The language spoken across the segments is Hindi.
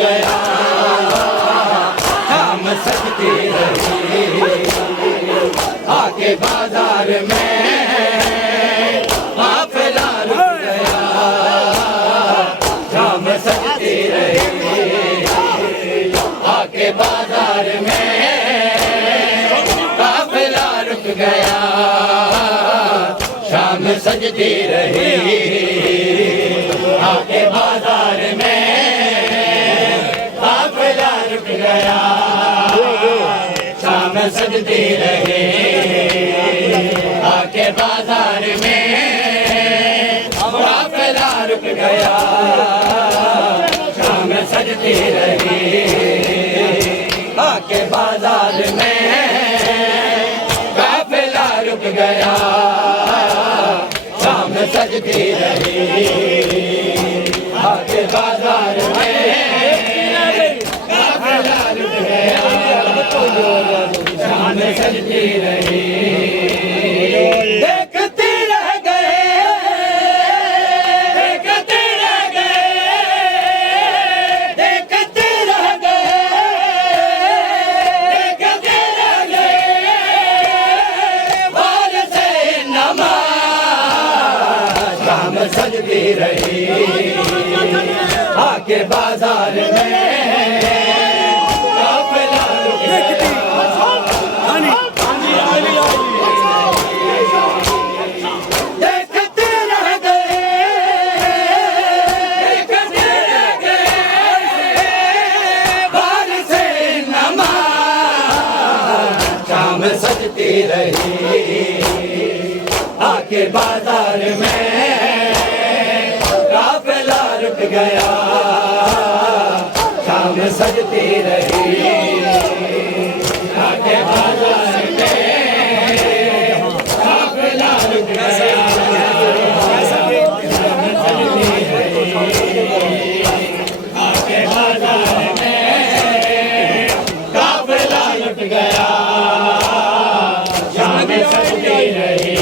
गया, शाम सजती रही। आके बाजार में काफिला रुक गया, शाम सजती रही। आके बाजार में काफिला रुक गया, शाम सजती रही। आके बाजार में काफिला रुक गया, शाम सजती रही। आके बाजार में काफिला रुक गया, शाम सजती रही। आके बाजार में काफिला रुक गया, शाम सजती रही। आके बाजार में काफिला रुक गया, शाम सजती रही। देखते रह गए, देखते रह गए, देखते रह गए, देखते रह गए। बार से नमाज शाम सजती रही। आके बाजार में काफिला रुक गया, देखते रह गए, देखते रह गए। बार से नमाज शाम सजती रही। आके बाजार में काफिला रुक गया, शाम सजती रही। आके बाजार में काफिला रुक गया, शाम सजती रही। आके बाजार में काफिला रुक गया, शाम सजती रही।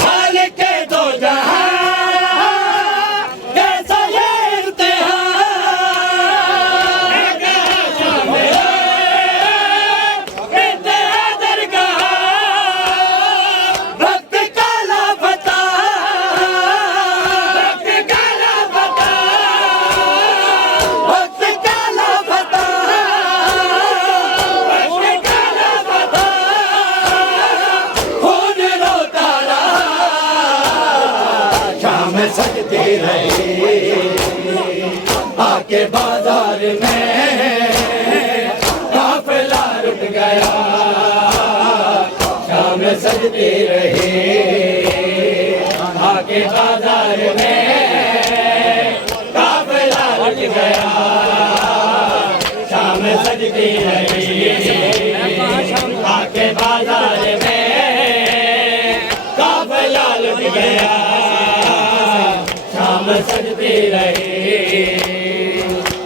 हाल के दो जहां कैसा ये इम्तिहान, शाम इंतहा दरगाह, वक्त का लापता, वक्त का लापता, वक्त का लापता, वक्त का लापता। खून रोता रहा, शाम सजती रही। आके बाजार में काफिला रुक गया, शाम सजती रही। आके बाजार में काफिला रुक गया, शाम सजती रही। आके बाजार में काफिला रुक गया, शाम सजती रही।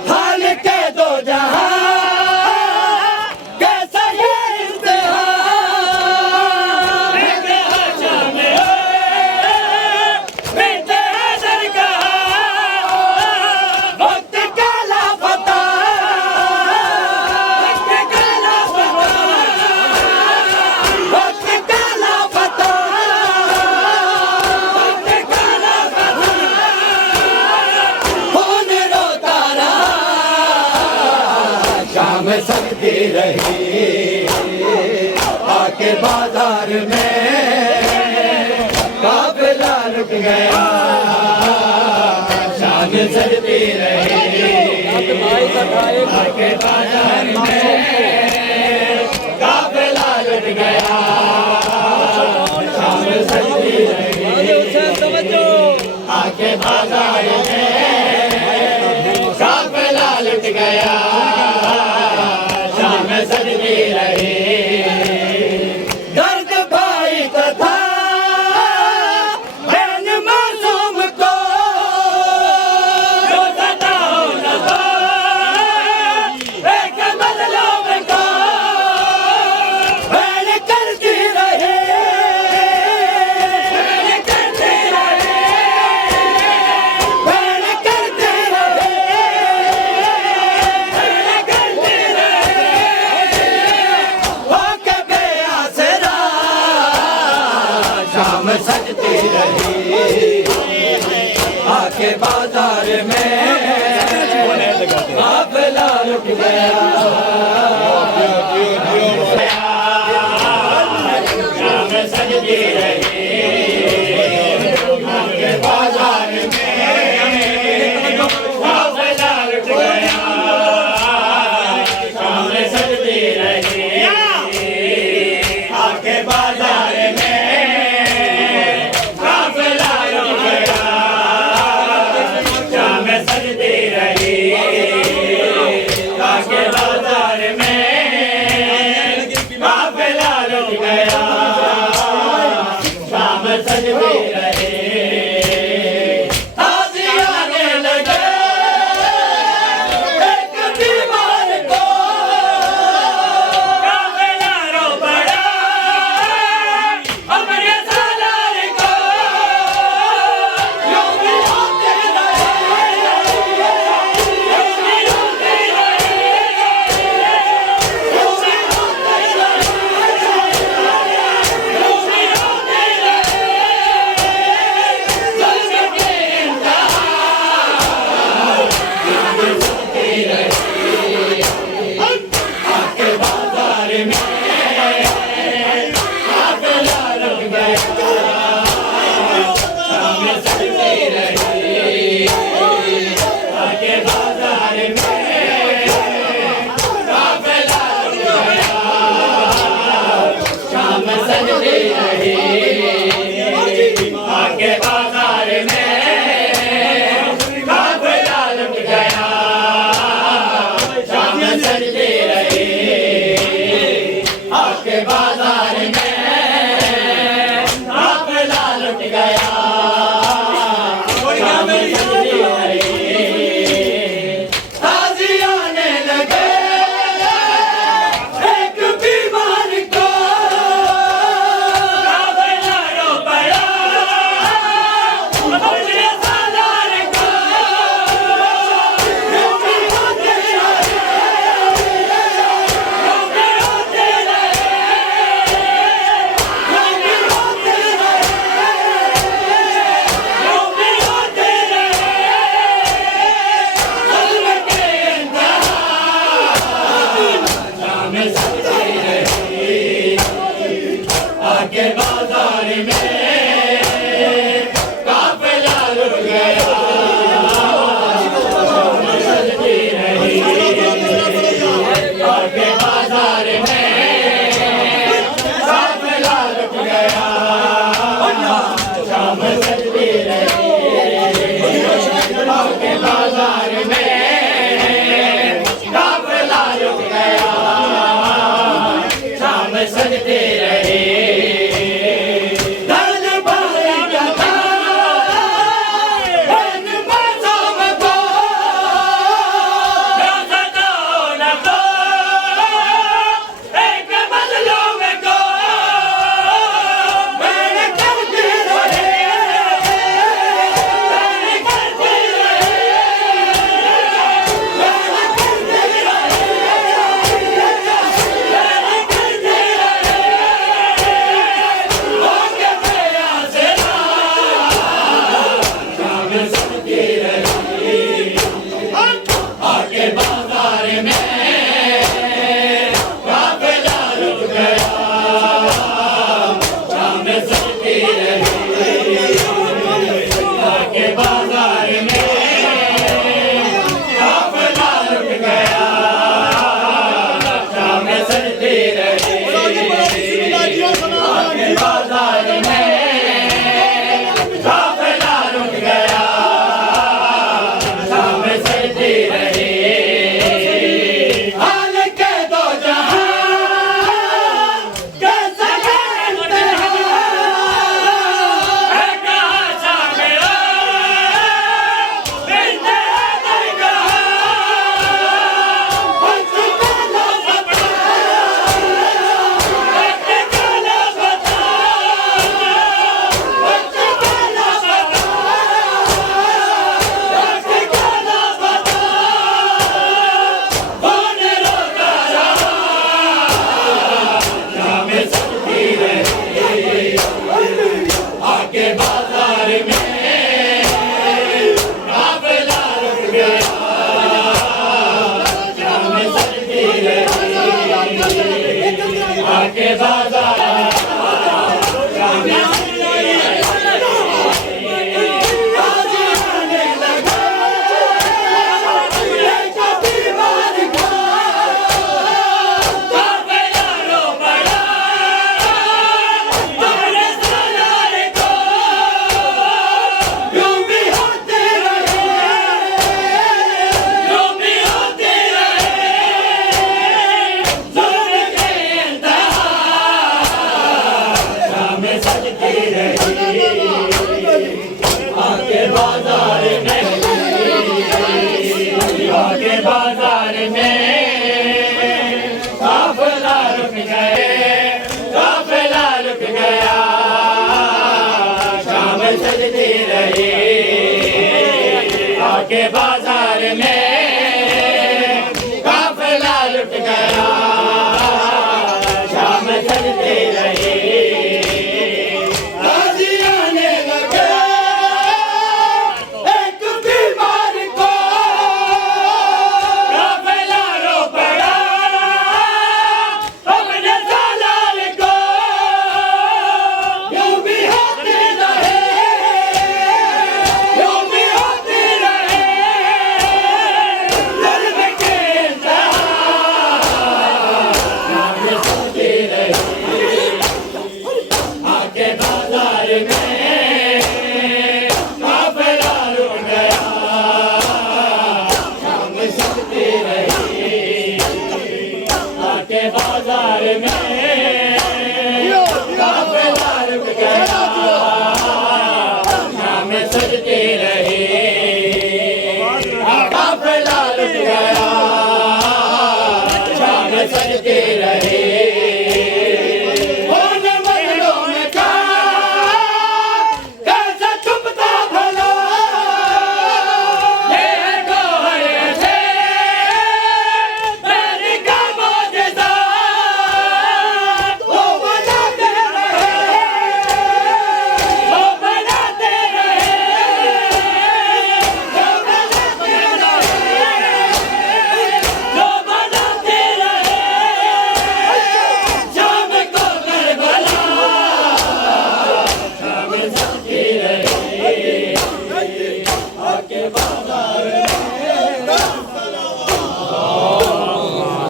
हाल के दो जहां कैसा ये इम्तिहान, इंतहा शाम इंतहा दरगाह, वक्त का लापता, वक्त का लापता, वक्त का लापता, वक्त का लापता। खून रोता रहा, शाम सजती रही। आके बाजार में काफिला रुक गया, शाम सजती रही। आके बाजार में काफिला रुक गया, शाम सजती रही। आके बाजार में काफिला रुक गया, शाम सजती रही। दर्द भाई का था बहन मासूम को, जो सताओ न दो एक मजलूम को। बहन करती रहे, बहन करती रहे, बहन बाजार में काफिला रुक गया शाम सजती रही बाजार में काफिला रुक गया शाम सजती रही आके बाजार में काफिला रुक गया शाम सजती रही आके बाजार में काफिला रुक गया शाम सजती रही हाथी आने लगे एक बीमार को काफिला रो पड़ा अमरे सालार को यूं भी होते रहे यूं भी होते रहे यूं भी होते रहे यूं भी होते रहे जुल्म के इंतहा होती रही आके बाजार में काफिला रुक गया शाम सजती रही आके बाजार में काफिला रुक गया शाम सजती रही आके बाजार में काफिला रुक गया शाम सजती रही आके बाजार में काफिला रुक गया शाम सजती रही हाथी आने लगे एक बीमार को काफिला रो पड़ा अपने सालार को यूं भी होते रहे यूं भी होते रहे यूं भी होते रहे यूं भी होते रहे जुल्म के इंतहा शाम सजती रही आके बाजार में काफिला रुक गया शाम सजती रही आके बाजार में काफिला रुक गया शाम सजती रही आके बाजार में काफिला रुक गया शाम सजती रही आके बाजार में आके बाजार में काफिला रुक गया शाम सजती रही आके बाजार